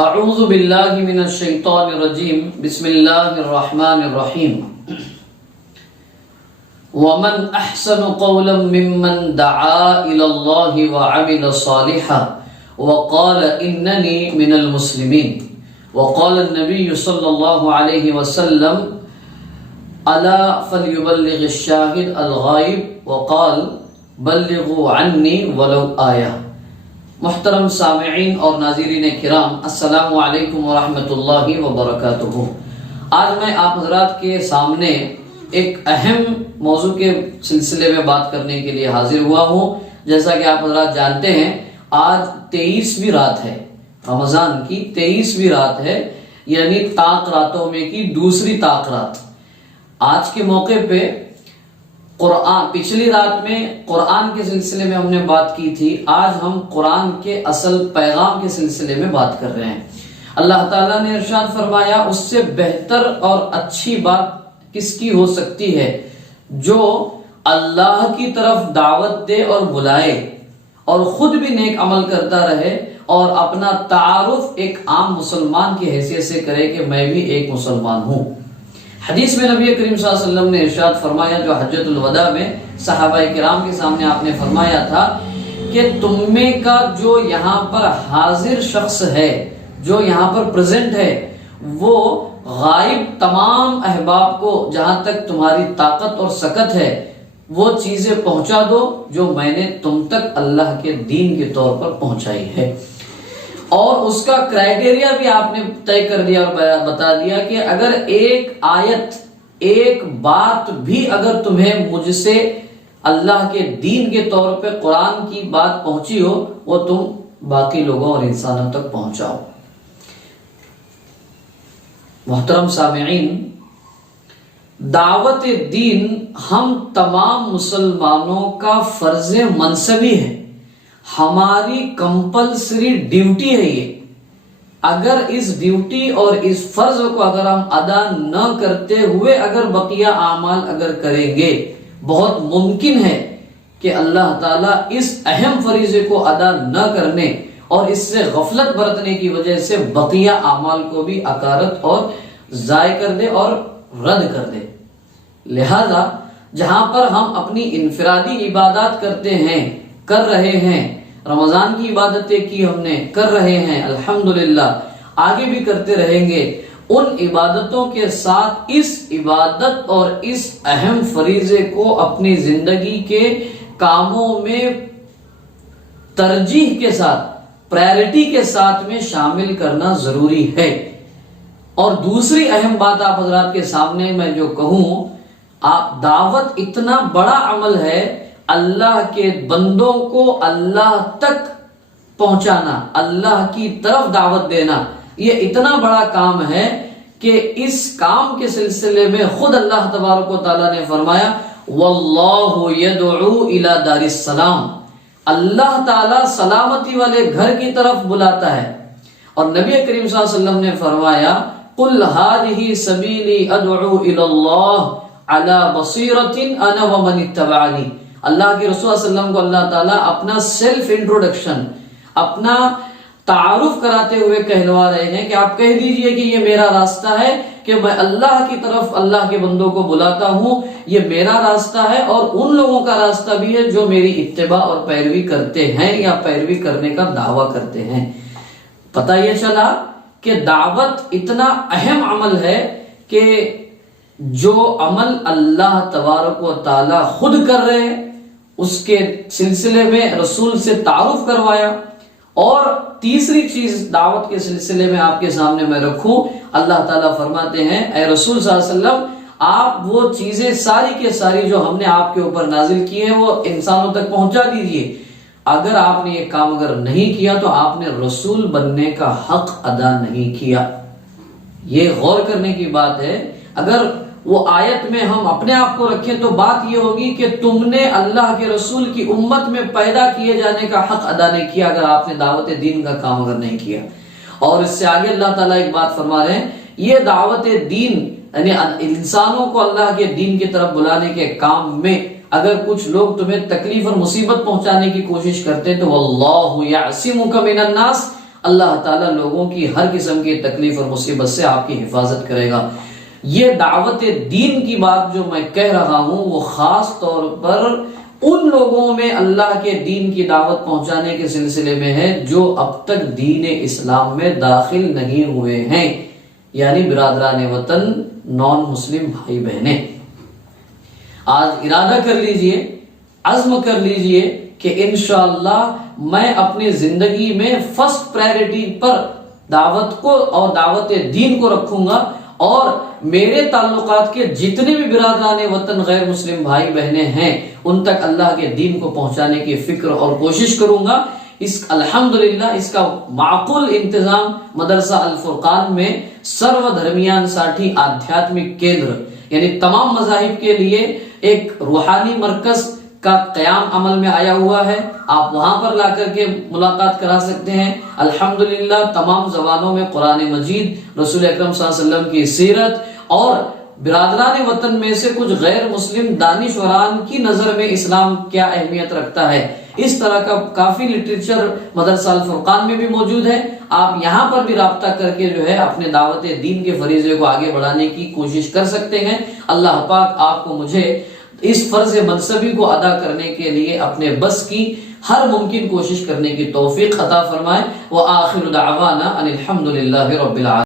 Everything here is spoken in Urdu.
اعوذ باللہ من الشیطان الرجیم بسم اللہ الرحمن الرحیم ومن احسن قولا ممن دعا الى اللہ وعمل صالحا وقال اننی من المسلمین وقال النبی صلی اللہ علیہ وسلم الا فلیبلغ الشاہد الغائب وقال بلغوا عنی ولو آیہ۔ محترم سامعین اور ناظرین کرام، السلام علیکم ورحمۃ اللہ وبرکاتہ۔ آج میں آپ حضرات کے سامنے ایک اہم موضوع کے سلسلے میں بات کرنے کے لیے حاضر ہوا ہوں۔ جیسا کہ آپ حضرات جانتے ہیں، آج 23ویں رات ہے، رمضان کی 23ویں رات ہے، یعنی طاق راتوں میں کی دوسری طاق رات۔ آج کے موقع پہ پچھلی رات میں قرآن کے سلسلے میں ہم نے بات کی تھی، آج ہم قرآن کے اصل پیغام کے سلسلے میں بات کر رہے ہیں۔ اللہ تعالیٰ نے ارشاد فرمایا، اس سے بہتر اور اچھی بات کس کی ہو سکتی ہے جو اللہ کی طرف دعوت دے اور بلائے اور خود بھی نیک عمل کرتا رہے اور اپنا تعارف ایک عام مسلمان کی حیثیت سے کرے کہ میں بھی ایک مسلمان ہوں۔ حدیث میں نبی کریم صلی اللہ علیہ وسلم نے ارشاد فرمایا، جو حجۃ الوداع میں صحابہ کرام کے سامنے آپ نے فرمایا تھا کہ تم میں کا جو یہاں پر حاضر شخص ہے، جو یہاں پر پریزنٹ ہے، وہ غائب تمام احباب کو جہاں تک تمہاری طاقت اور سکت ہے وہ چیزیں پہنچا دو جو میں نے تم تک اللہ کے دین کے طور پر پہنچائی ہے۔ اور اس کا کرائیٹیریا بھی آپ نے طے کر دیا اور بتا دیا کہ اگر ایک آیت، ایک بات بھی اگر تمہیں مجھ سے اللہ کے دین کے طور پہ قرآن کی بات پہنچی ہو، وہ تم باقی لوگوں اور انسانوں تک پہنچاؤ۔ محترم سامعین، دعوت دین ہم تمام مسلمانوں کا فرض منصبی ہے، ہماری کمپلسری ڈیوٹی ہے یہ۔ اگر اس ڈیوٹی اور اس فرض کو اگر ہم ادا نہ کرتے ہوئے اگر بقیہ اعمال اگر کریں گے، بہت ممکن ہے کہ اللہ تعالیٰ اس اہم فریضے کو ادا نہ کرنے اور اس سے غفلت برتنے کی وجہ سے بقیہ اعمال کو بھی اکارت اور ضائع کر دے اور رد کر دے۔ لہذا جہاں پر ہم اپنی انفرادی عبادات کرتے ہیں، کر رہے ہیں، رمضان کی عبادتیں کی ہم نے، کر رہے ہیں، الحمدللہ آگے بھی کرتے رہیں گے، ان عبادتوں کے ساتھ اس عبادت اور اس اہم فریضے کو اپنی زندگی کے کاموں میں ترجیح کے ساتھ، پرائرٹی کے ساتھ میں شامل کرنا ضروری ہے۔ اور دوسری اہم بات آپ حضرات کے سامنے میں جو کہوں، دعوت اتنا بڑا عمل ہے، اللہ کے بندوں کو اللہ تک پہنچانا، اللہ کی طرف دعوت دینا، یہ اتنا بڑا کام ہے کہ اس کام کے سلسلے میں خود اللہ تبارک و تعالیٰ نے فرمایا، واللہ یدعو الی دار السلام، اللہ تعالیٰ سلامتی والے گھر کی طرف بلاتا ہے۔ اور نبی کریم صلی اللہ علیہ وسلم نے فرمایا، قل ھذہ سبیلی ادعو الی اللہ علی بصیرۃ انا ومن اتبعنی۔ اللہ کے رسول صلی اللہ علیہ وسلم کو اللہ تعالیٰ اپنا سیلف انٹروڈکشن، اپنا تعارف کراتے ہوئے کہلوا رہے ہیں کہ آپ کہہ دیجئے کہ یہ میرا راستہ ہے، کہ میں اللہ کی طرف اللہ کے بندوں کو بلاتا ہوں، یہ میرا راستہ ہے اور ان لوگوں کا راستہ بھی ہے جو میری اتباع اور پیروی کرتے ہیں یا پیروی کرنے کا دعویٰ کرتے ہیں۔ پتہ یہ چلا کہ دعوت اتنا اہم عمل ہے کہ جو عمل اللہ تبارک و تعالیٰ خود کر رہے ہیں، اس کے سلسلے میں رسول سے تعارف کروایا۔ اور تیسری چیز دعوت کے سلسلے میں آپ کے سامنے میں رکھوں، اللہ تعالیٰ فرماتے ہیں، اے رسول صلی اللہ علیہ وسلم، آپ وہ چیزیں ساری کے ساری جو ہم نے آپ کے اوپر نازل کی ہیں وہ انسانوں تک پہنچا دیجئے۔ اگر آپ نے یہ کام اگر نہیں کیا تو آپ نے رسول بننے کا حق ادا نہیں کیا۔ یہ غور کرنے کی بات ہے۔ اگر وہ آیت میں ہم اپنے آپ کو رکھیں تو بات یہ ہوگی کہ تم نے اللہ کے رسول کی امت میں پیدا کیے جانے کا حق ادا نہیں کیا اگر آپ نے دعوت دین کا کام اگر نہیں کیا۔ اور اس سے آگے اللہ تعالیٰ ایک بات فرما رہے ہیں، یہ دعوت دین یعنی انسانوں کو اللہ کے دین کی طرف بلانے کے کام میں اگر کچھ لوگ تمہیں تکلیف اور مصیبت پہنچانے کی کوشش کرتے ہیں تو واللہ یعصمک من الناس، اللہ تعالیٰ لوگوں کی ہر قسم کی تکلیف اور مصیبت سے آپ کی حفاظت کرے گا۔ یہ دعوت دین کی بات جو میں کہہ رہا ہوں وہ خاص طور پر ان لوگوں میں اللہ کے دین کی دعوت پہنچانے کے سلسلے میں ہے جو اب تک دین اسلام میں داخل نہیں ہوئے ہیں، یعنی برادران وطن، نان مسلم بھائی بہنیں۔ آج ارادہ کر لیجئے، عزم کر لیجئے کہ انشاءاللہ میں اپنی زندگی میں فرسٹ پرائرٹی پر دعوت کو اور دعوت دین کو رکھوں گا، اور میرے تعلقات کے جتنے بھی برادران وطن غیر مسلم بھائی بہنیں ہیں ان تک اللہ کے دین کو پہنچانے کی فکر اور کوشش کروں گا۔ الحمدللہ اس کا معقول انتظام مدرسہ الفرقان میں سرو دھرمیان ساٹھی آدھیاتمک کیندر، یعنی تمام مذاہب کے لیے ایک روحانی مرکز کا قیام عمل میں آیا ہوا ہے۔ آپ وہاں پر لا کر کے ملاقات کرا سکتے ہیں۔ الحمدللہ تمام زبانوں میں قرآن مجید، رسول اکرم صلی اللہ علیہ وسلم کی سیرت، اور برادران وطن میں سے کچھ غیر مسلم دانشوران کی نظر میں اسلام کیا اہمیت رکھتا ہے، اس طرح کا کافی لٹریچر مدرسہ الفرقان میں بھی موجود ہے۔ آپ یہاں پر بھی رابطہ کر کے جو ہے اپنے دعوت دین کے فریضے کو آگے بڑھانے کی کوشش کر سکتے ہیں۔ اللہ پاک آپ کو مجھے اس فرض منصبی کو ادا کرنے کے لیے اپنے بس کی ہر ممکن کوشش کرنے کی توفیق عطا فرمائے۔ وآخر دعوانا ان الحمدللہ رب العالمین۔